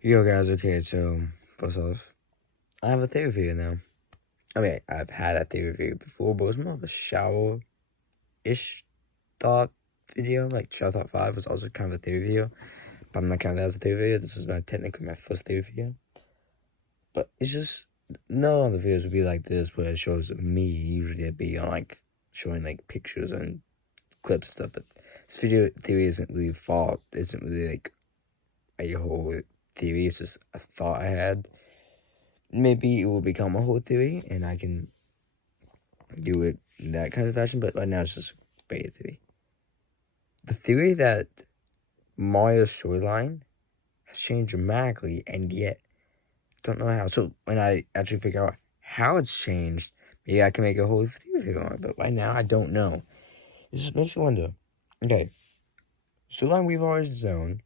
Yo guys, okay, so first off, I have a theory for you now. I mean, I've had a theory for you before, but it was more of a shower-ish thought video. Like, Shower Thought 5 was also kind of a theory video, but I'm not counting that as a theory video. This is technically my first theory video. But it's just, no other videos would be like this, where it shows me. Usually it'd be on, like, showing, like, pictures and clips and stuff, but this video theory isn't really thought, isn't really, like, a whole theory. It's just a thought I had. Maybe it will become a whole theory, and I can do it in that kind of fashion, but right now it's just beta theory. The theory that Mario's storyline has changed dramatically, and yet I don't know how. So when I actually figure out how it's changed, maybe I can make a whole theory on it, but right now I don't know. It just makes me wonder. Okay, storyline we've already known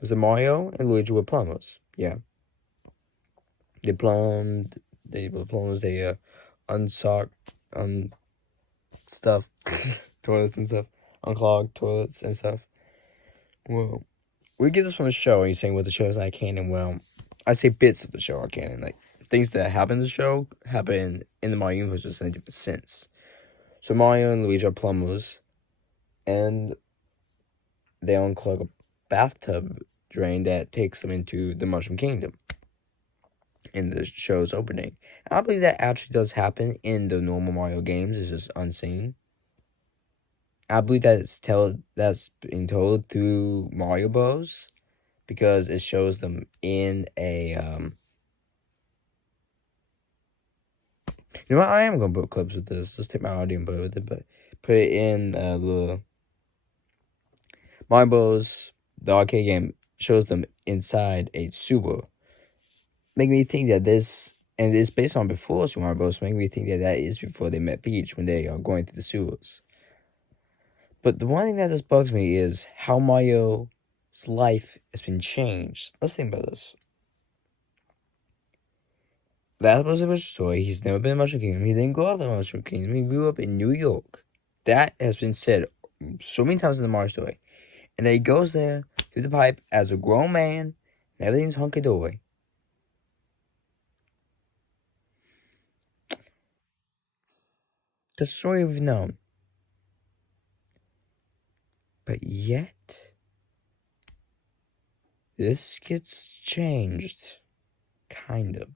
was that Mario and Luigi were plumbers. Yeah. They were plumbers, they unsocked, stuff, toilets and stuff, unclogged toilets and stuff. Well, we get this from the show, and you're saying, well, the show is not canon. Well, I say bits of the show are canon. Like, things that happen in the show happen in the Mario universe just in a different sense. So Mario and Luigi are plumbers, and they unclog a bathtub drain that takes them into the Mushroom Kingdom in the show's opening. I believe that actually does happen in the normal Mario games. It's just unseen. I believe that that's being told through Mario Bros. Because it shows them in a You know what? I am gonna put clips with this. Let's take my audio and put it with it, but put it in the Mario Bros. The arcade game shows them inside a sewer. Make me think that this, and it's based on before Super Mario Bros. Make me think that that is before they met Peach, when they are going through the sewers. But the one thing that just bugs me is how Mario's life has been changed. Let's think about this. That was a Mushroom story. He's never been in Mushroom Kingdom. He didn't grow up in Mushroom Kingdom. He grew up in New York. That has been said so many times in the Mario story. And then he goes there through the pipe as a grown man, and everything's hunky-dory. The story we've known. But yet, this gets changed. Kind of.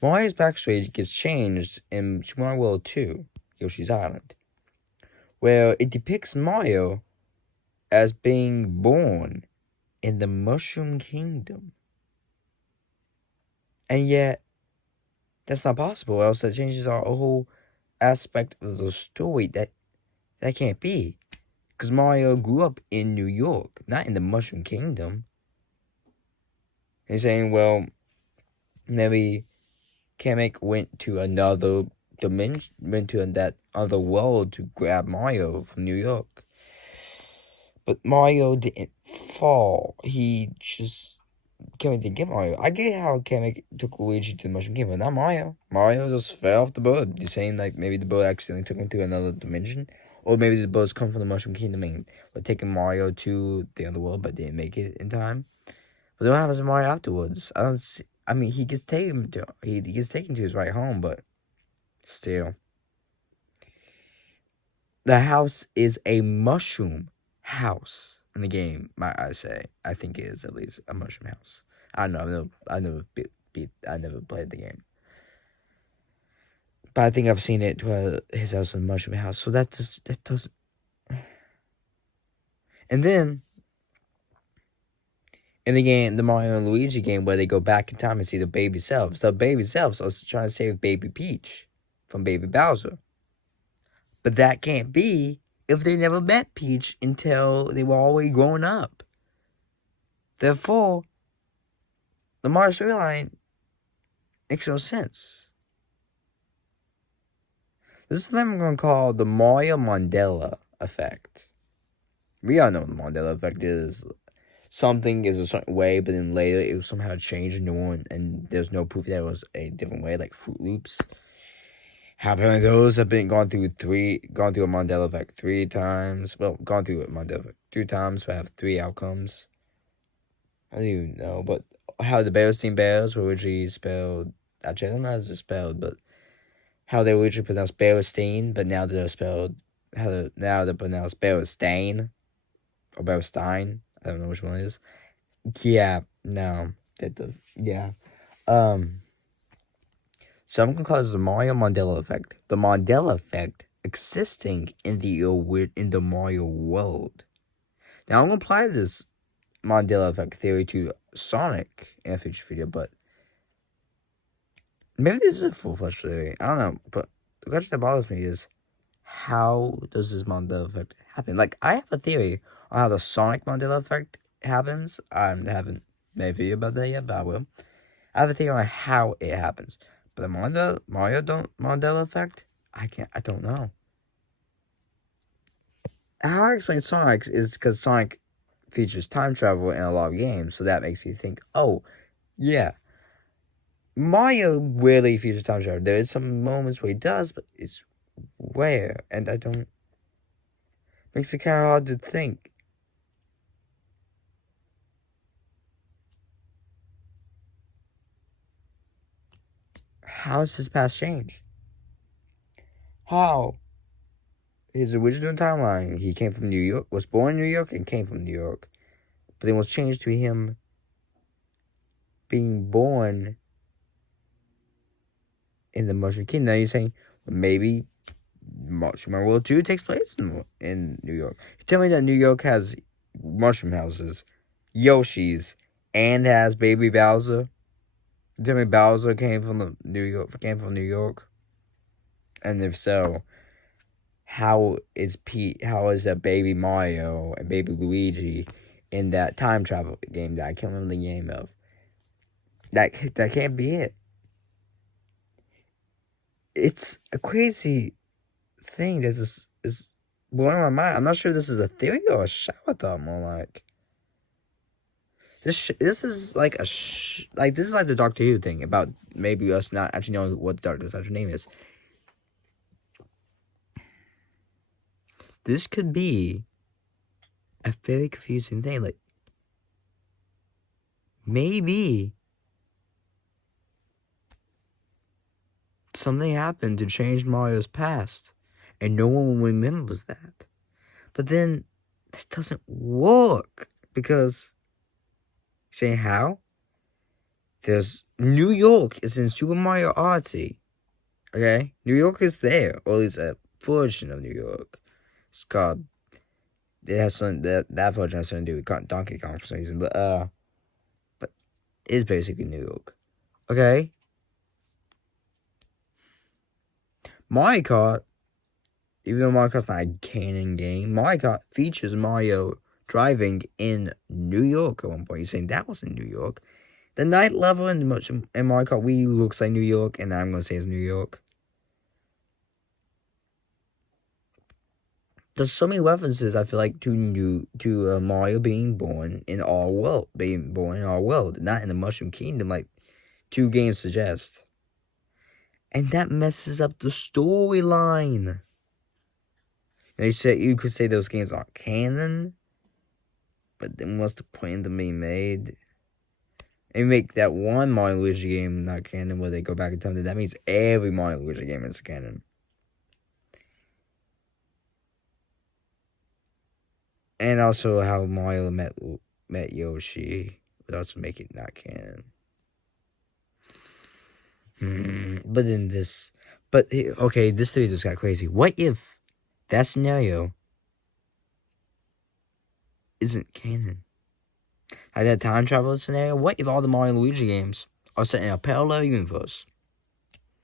Mario's backstory gets changed in Super Mario World 2, Yoshi's Island, where it depicts Mario as being born in the Mushroom Kingdom. And yet, that's not possible, else that changes our whole aspect of the story. That can't be. Because Mario grew up in New York, not in the Mushroom Kingdom. And you're saying, well, maybe Kamek went to another dimension, went to that other world to grab Mario from New York. But Mario didn't fall. He just, Kamek didn't get Mario. I get how Kamek took Luigi to the Mushroom Kingdom, but not Mario. Mario just fell off the boat. You're saying, like, maybe the boat accidentally took him to another dimension? Or maybe the boats come from the Mushroom Kingdom and were taking Mario to the underworld, but didn't make it in time. But then what happens to Mario afterwards? I mean, he gets taken to his right home, but still, the house is a mushroom house in the game. I think it is at least a mushroom house. I don't know. I never played the game, but I think I've seen it to his house is a mushroom house. So that doesn't. And then, in the game, the Mario and Luigi game, where they go back in time and see the baby selves. The baby selves are trying to save baby Peach from baby Bowser. But that can't be if they never met Peach until they were already grown up. Therefore, the Mario storyline makes no sense. This is something I'm going to call the Mario Mandela effect. We all know what the Mandela effect is. Something is a certain way, but then later it was somehow changed and there's no proof that it was a different way, like Fruit Loops. How apparently those have been gone through a Mandela effect 3 times. Well, gone through a Mandela effect 2 times, but have 3 outcomes. I don't even know, but how the Bearstein Bears were originally spelled. Actually, I don't know how they're spelled, but how they were originally pronounced Bearstein, but now they're spelled now they're pronounced Bearstein or Bearstein. I don't know which one it is. Yeah, no, that does. Yeah, so I'm gonna call this the Mario Mandela effect. The Mandela effect existing in the Mario world. Now I'm gonna apply this Mandela effect theory to Sonic in a future video, but maybe this is a full-fledged theory. I don't know, but the question that bothers me is, how does this Mandela effect happen? Like, I have a theory on how the Sonic Mandela effect happens. I haven't made a video about that yet, but I will. I have a theory on how it happens. But the Mandela effect, I don't know. How I explain Sonic is because Sonic features time travel in a lot of games, so that makes me think, oh, yeah. Mario rarely features time travel. There is some moments where he does, but it's rare, and I don't. Makes it kind of hard to think. How has his past changed? How? His original timeline, he came from New York, was born in New York, and came from New York. But then was changed to him being born in the Mushroom Kingdom. Now you're saying, maybe Super World 2 takes place in New York. You tell me that New York has mushroom houses, Yoshi's, and has Baby Bowser. You tell me Bowser came from New York. And if so, how is that Baby Mario and Baby Luigi in that time travel game that I can't remember the name of? That can't be it. It's a crazy thing that is blowing my mind. I'm not sure if this is a theory or a shower thought, more like. This is like this is like the Doctor Who thing about maybe us not actually knowing what the Doctor's actual name is. This could be a very confusing thing. Like, maybe something happened to change Mario's past, and no one remembers that. But then that doesn't work because, saying how? There's New York is in Super Mario Odyssey. Okay, New York is there, or at least a version of New York. It's called. It has something that version has something to do with Donkey Kong for some reason, but it's basically New York. Okay. Mario Kart, even though Mario Kart's not a canon game, Mario Kart features Mario driving in New York at one point. You're saying that was in New York. The night level in Mario Kart Wii looks like New York, and I'm gonna say it's New York. There's so many references I feel like to Mario being born in our world, not in the Mushroom Kingdom, like 2 games suggest. And that messes up the storyline. Now you could say those games aren't canon, but then what's the point in them being made? And make that one Mario Luigi game not canon where they go back in time. That means every Mario Luigi game is canon. And also how Mario met Yoshi would also make it not canon. But in this, okay, this theory just got crazy. What if that scenario isn't canon? Like that time travel scenario, what if all the Mario and Luigi games are set in a parallel universe?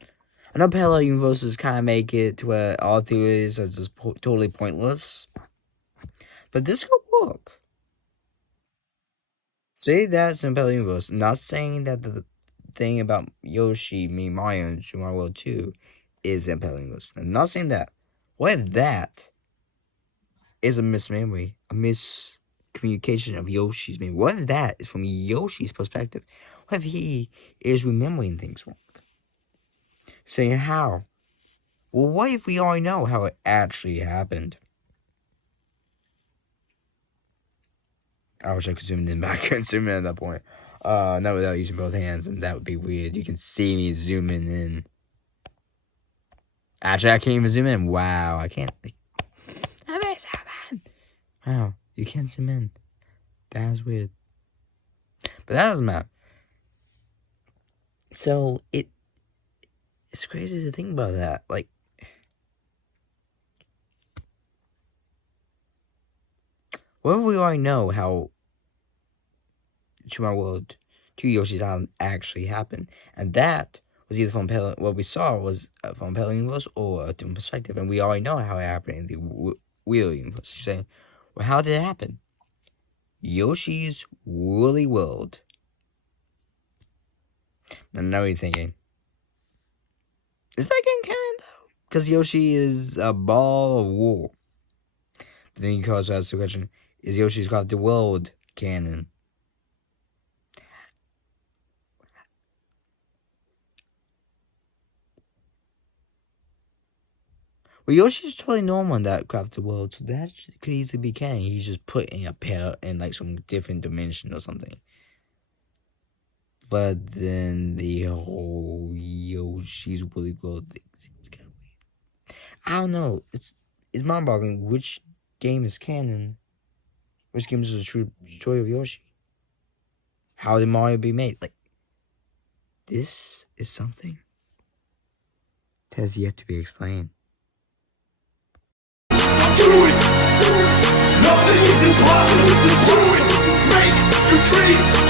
I know parallel universes kind of make it to where all theories are just totally pointless. But this could work. Say that's in a parallel universe. Not saying that the thing about Yoshi, Mario, and Super Mario World 2 is in a parallel universe. I'm not saying that. What if that is a mismemory, a miscommunication of Yoshi's memory? What if that is from Yoshi's perspective? What if he is remembering things wrong? Saying how? Well, what if we already know how it actually happened? I wish I could zoom in, but I couldn't zoom in at that point. Not without using both hands, and that would be weird. You can see me zooming in. Actually, I can't even zoom in. Wow, I can't. How did this happen? Wow, you can't zoom in. That was weird. But that doesn't matter. So, it's crazy to think about that. Like, what if we already know how To My World, to Yoshi's Island actually happened? And that was either from what we saw was from Parallel Universe or a different perspective. And we already know how it happened in the Real Universe. You're saying, well, how did it happen? Yoshi's Woolly World. And now you're thinking, is that getting canon though? Because Yoshi is a ball of wool. But then you can also ask the question, is Yoshi's Crafted World canon? Well, Yoshi's totally normal in that crafted world, so that could easily be canon. He's just put in a pair in like some different dimension or something. But then the whole Yoshi's Woolly World thing seems kind of weird. I don't know. It's mind-boggling. Which game is canon? Which game is the true story of Yoshi? How did Mario be made? Like, this is something that has yet to be explained. Do it! Nothing is impossible! Do it! Make your dreams